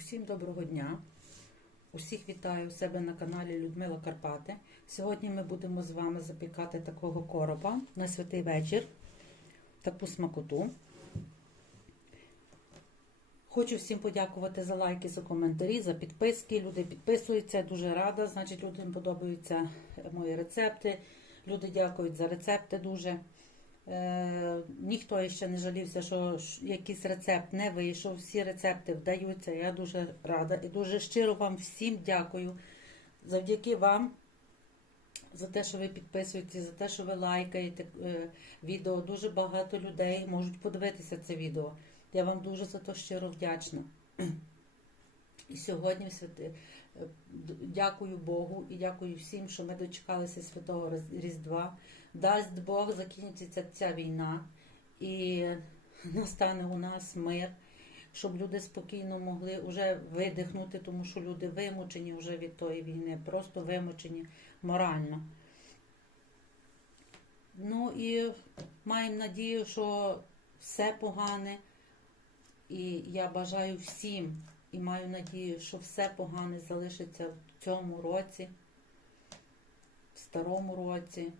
Усім доброго дня! Усіх вітаю у себе на каналі Людмила Карпати. Сьогодні ми будемо з вами запікати такого короба на святий вечір, таку смакоту. Хочу всім подякувати за лайки, за коментарі, за підписки. Люди підписуються, дуже рада. Значить, людям подобаються мої рецепти. Люди дякують за рецепти дуже. Е, ніхто ще не жалівся, що якийсь рецепт не вийшов. Всі рецепти вдаються. Я дуже рада і дуже щиро вам всім дякую. Завдяки вам за те, що ви підписуєтесь, за те, що ви лайкаєте е, відео. Дуже багато людей можуть подивитися це відео. Я вам дуже за то щиро вдячна. І сьогодні святи... е, дякую Богу і дякую всім, що ми дочекалися Святого Різдва. Дасть Бог, закінчиться ця війна і настане у нас мир, щоб люди спокійно могли вже видихнути, тому що люди вимучені вже від тої війни, просто вимучені морально. Ну і маємо надію, що все погане. І я бажаю всім і маю надію, що все погане залишиться в цьому році, в старому році.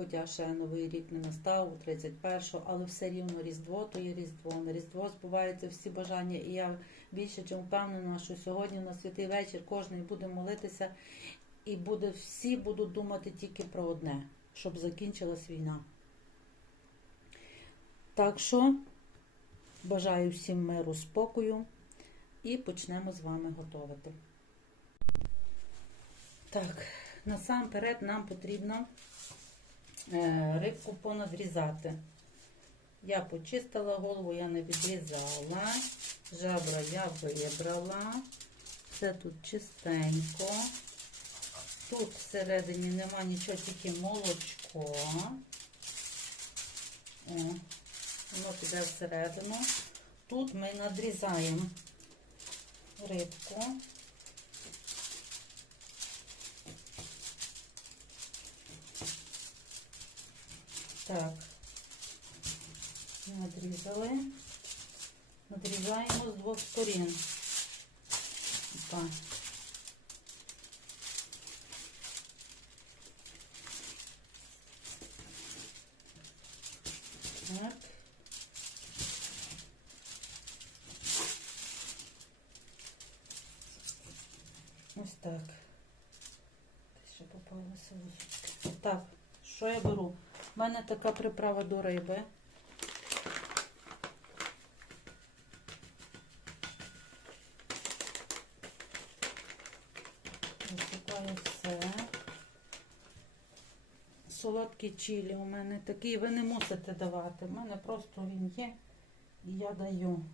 Хоча ще новий рік не настав, 31-го, але все рівно Різдво то є Різдво. На Різдво збуваються всі бажання. І я більше чим впевнена, що сьогодні на святий вечір кожен буде молитися, і буде, всі будуть думати тільки про одне, щоб закінчилась війна. Так що бажаю всім миру, спокою і почнемо з вами готувати. Так, насамперед нам потрібно рибку понадрізати. Я почистила голову, я не відрізала. Жабра я вибрала. Все тут чистенько. Тут всередині нема нічого, тільки молочко. О, воно піде всередину. Тут ми надрізаємо рибку. Так, надрізали. Надрізаємо з двох сторін. Так. Так. Ось так. Ще попалося. Так, що я беру? У мене така приправа до риби. Висипаю все. Солодкий чилі у мене такий, ви не мусите давати. У мене просто він є і я даю.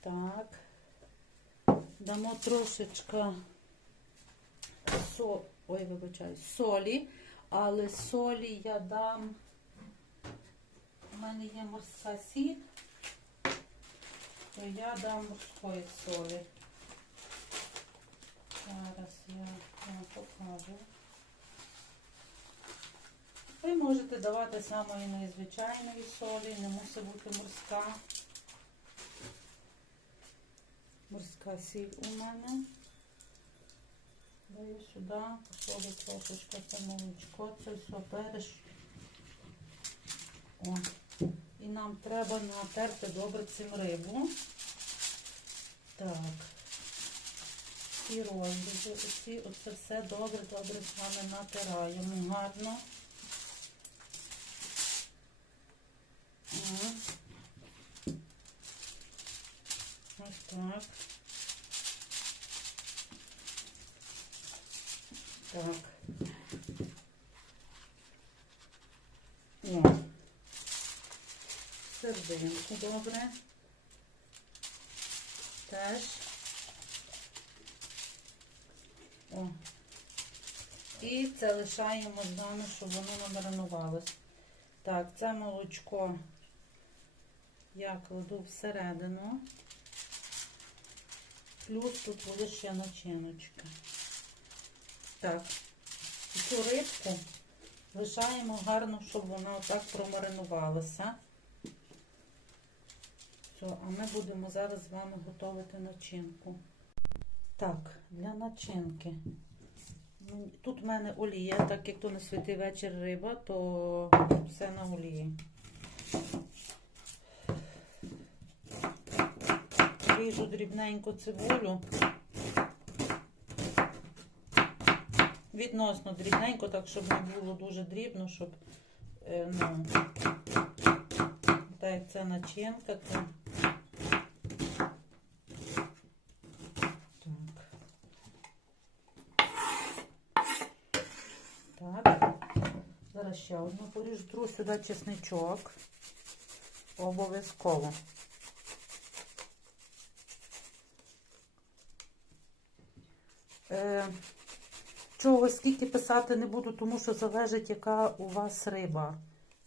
Так. Дамо трошечка со... Ой, вибачаю, солі, але солі я дам. У мене є морська сіль, то я дам морської солі. Зараз я вам покажу. Ви можете давати самої незвичайної солі, не мусить бути морська. Морська сіль у мене. Даю сюди, посолю трошечки це молочко, це все береш. О. І нам треба натерти добре цим рибу. Так. І розрізи оці, оце все добре-добре з вами натираємо гарно. Ось так. Так. О. Сердинку добре. Теж. О. І це лишаємо з вами, щоб воно намаринувалось. Так, це молочко я кладу всередину. Плюс тут буде ще начиночка. Так, цю рибку лишаємо гарно, щоб вона отак промаринувалася. Все, а ми будемо зараз з вами готувати начинку. Так, для начинки. Ну, Тут в мене олія, так як то на святий вечір риба, то все на олії. Ріжу дрібненько цибулю. Відносно дрібненько, так щоб не було дуже дрібно, щоб е, ну, так це начинка, то. Зараз ще одну поріжу. Сюди чесничок. Обов'язково. Е, чого скільки писати не буду, тому що залежить, яка у вас риба.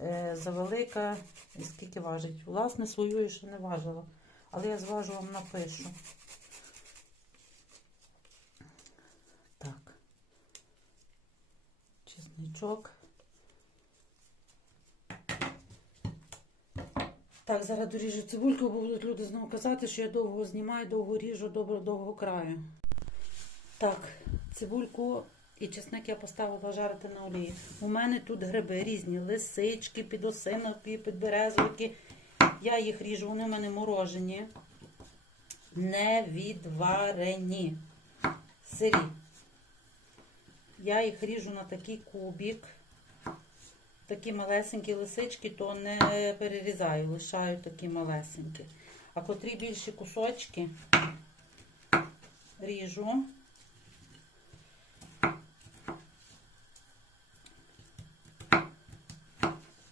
Е, завелика і скільки важить. Власне, свою я ще не важила. Але я зважу вам напишу. Так. Чесничок. Так, зараз доріжу цибульку, бо будуть люди знову казати, що я довго знімаю, довго ріжу, добре довго краю. Так, цибульку і чесник я поставила жарити на олії. У мене тут гриби різні, лисички, підосиновки, підберезовики. Я їх ріжу, вони в мене морожені, не відварені. Сирі. Я їх ріжу на такий кубик. Такі малесенькі лисички, то не перерізаю, лишаю такі малесенькі. А котрі більші кусочки ріжу.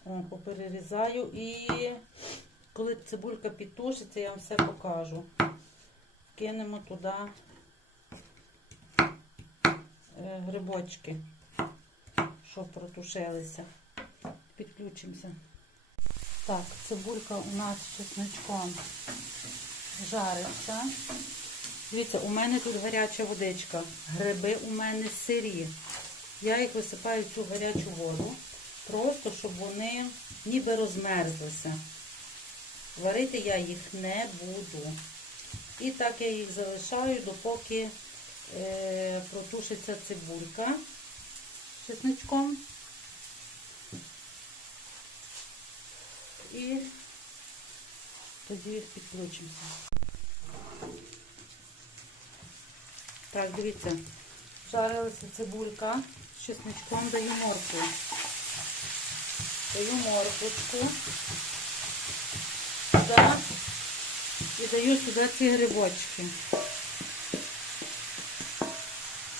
О, поперерізаю і коли цибулька підтушиться, я вам все покажу. Кинемо туди е, грибочки, щоб протушилися. Підключимося. Так, цибулька у нас з чесночком жариться. Дивіться, у мене тут гаряча водичка. Гриби у мене сирі. Я їх висипаю в цю гарячу воду, просто щоб вони ніби розмерзлися. Варити я їх не буду. І так я їх залишаю, допоки е, протушиться цибулька чесничком. І тоді підключимося. Так, дивіться, жарилася цибулька з чесничком, даю моркву. Даю морквочку. Сюди. І даю сюди ці грибочки.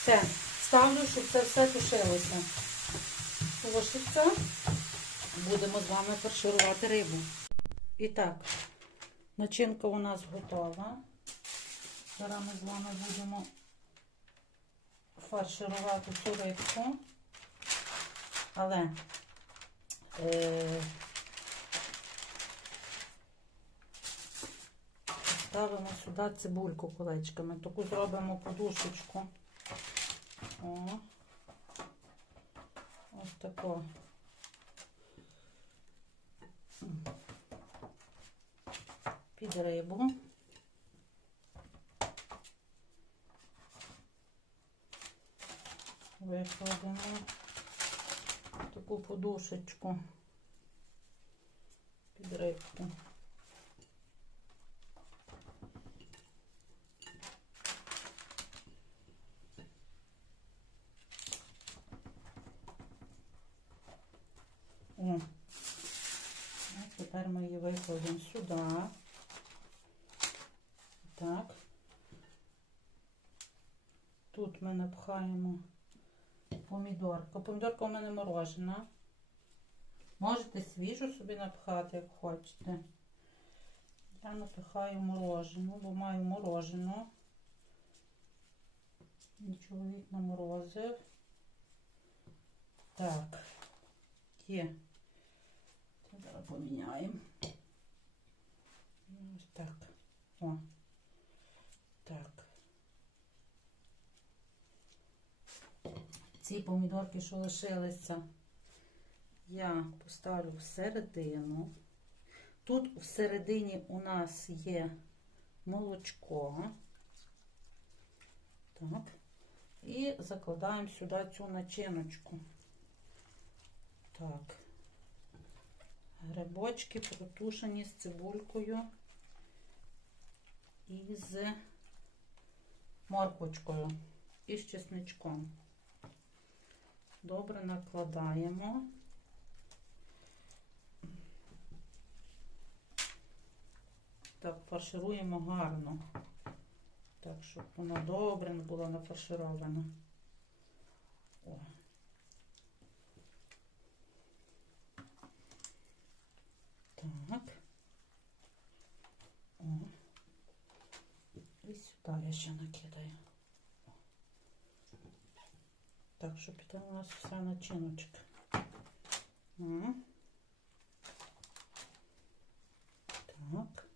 Все. Ставлю, щоб це все тушилося. Тушиться. Будемо з вами фарширувати рибу. І так, начинка у нас готова. Зараз ми з вами будемо фарширувати цю рибку. Але ставимо сюди цибульку колечками. Таку зробимо подушечку. О. Ось тако. Під рибу. Викладемо таку подушечку під рибку. О. А тепер ми її викладемо сюди. Так. Тут ми напхаємо помідорку. Помідорка у мене морожена. Можете свіжу собі напхати, як хочете. Я напихаю морожену, бо маю морожену. Мій Чоловік наморозив. Так, є. Це зараз поміняємо. Ось так. О. Так. Ці помідорки, що лишилися, я поставлю всередину. Тут всередині у нас є молочко. Так. І закладаємо сюди цю начиночку. Так. Грибочки протушені з цибулькою і з морквочкою і з чесничком. Добре накладаємо. Так, фаршируємо гарно. Так, щоб вона добре була нафарширована. О. Так. О. І сюди я ще накидаю. Так, щоб піти у нас вся начиночка. Так.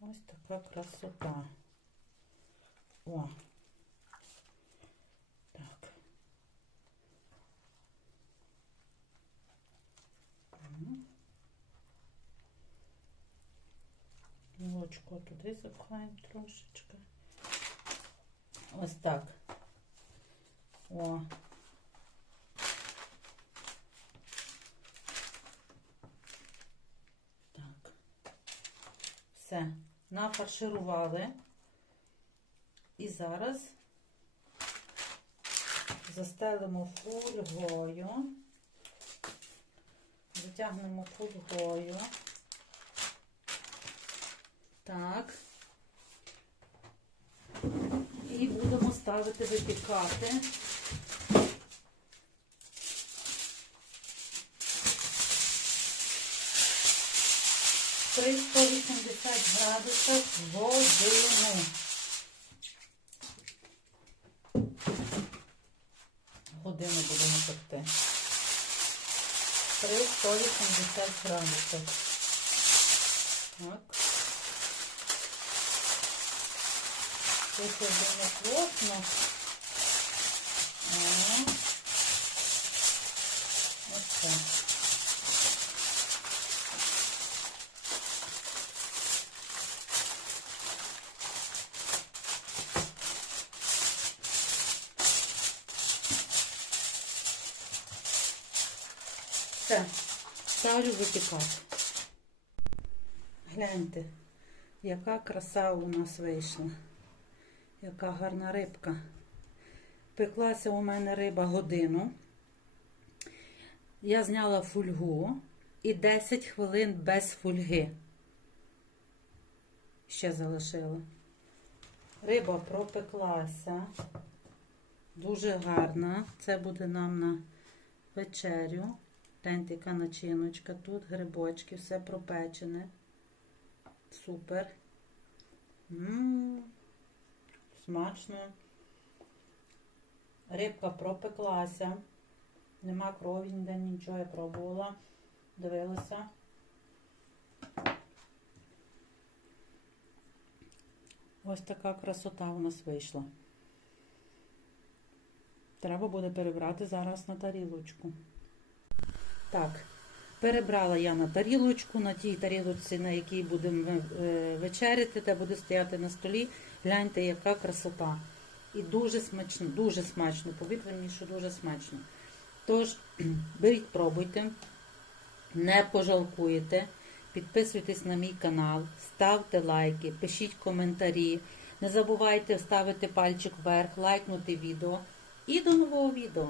Ось така красота. О. Так. М. Молочко туди запхаємо трошечки. Ось так. О. Так. Все. Нафарширували. І зараз застелимо фольгою. Затягнемо фольгою. Так. І будемо ставити випікати. При 180 градусах годину. Годину будемо пекти. При 180 градусах. Так. Тут дуже плотно. Ось так. Все, ставлю випікати. Гляньте, яка краса у нас вийшла. Яка гарна рибка. Пеклася у мене риба годину. Я зняла фольгу і 10 хвилин без фольги. Ще залишила. Риба пропеклася. Дуже гарна. Це буде нам на вечерю. Яка начиночка. Тут грибочки, все пропечене. Супер. М-м-м. Смачно. Рибка пропеклася. Нема крові, ніде нічого я пробувала. Дивилася. Ось така красота у нас вийшла. Треба буде перебрати зараз на тарілочку. Так, перебрала я на тарілочку, на тій тарілочці, на якій будемо е, вечеряти, та буде стояти на столі. Гляньте, яка красота. І дуже смачно, дуже смачно. Повірте мені, що дуже смачно. Тож, беріть, пробуйте, не пожалкуєте. Підписуйтесь на мій канал, ставте лайки, пишіть коментарі. Не забувайте ставити пальчик вверх, лайкнути відео. І до нового відео!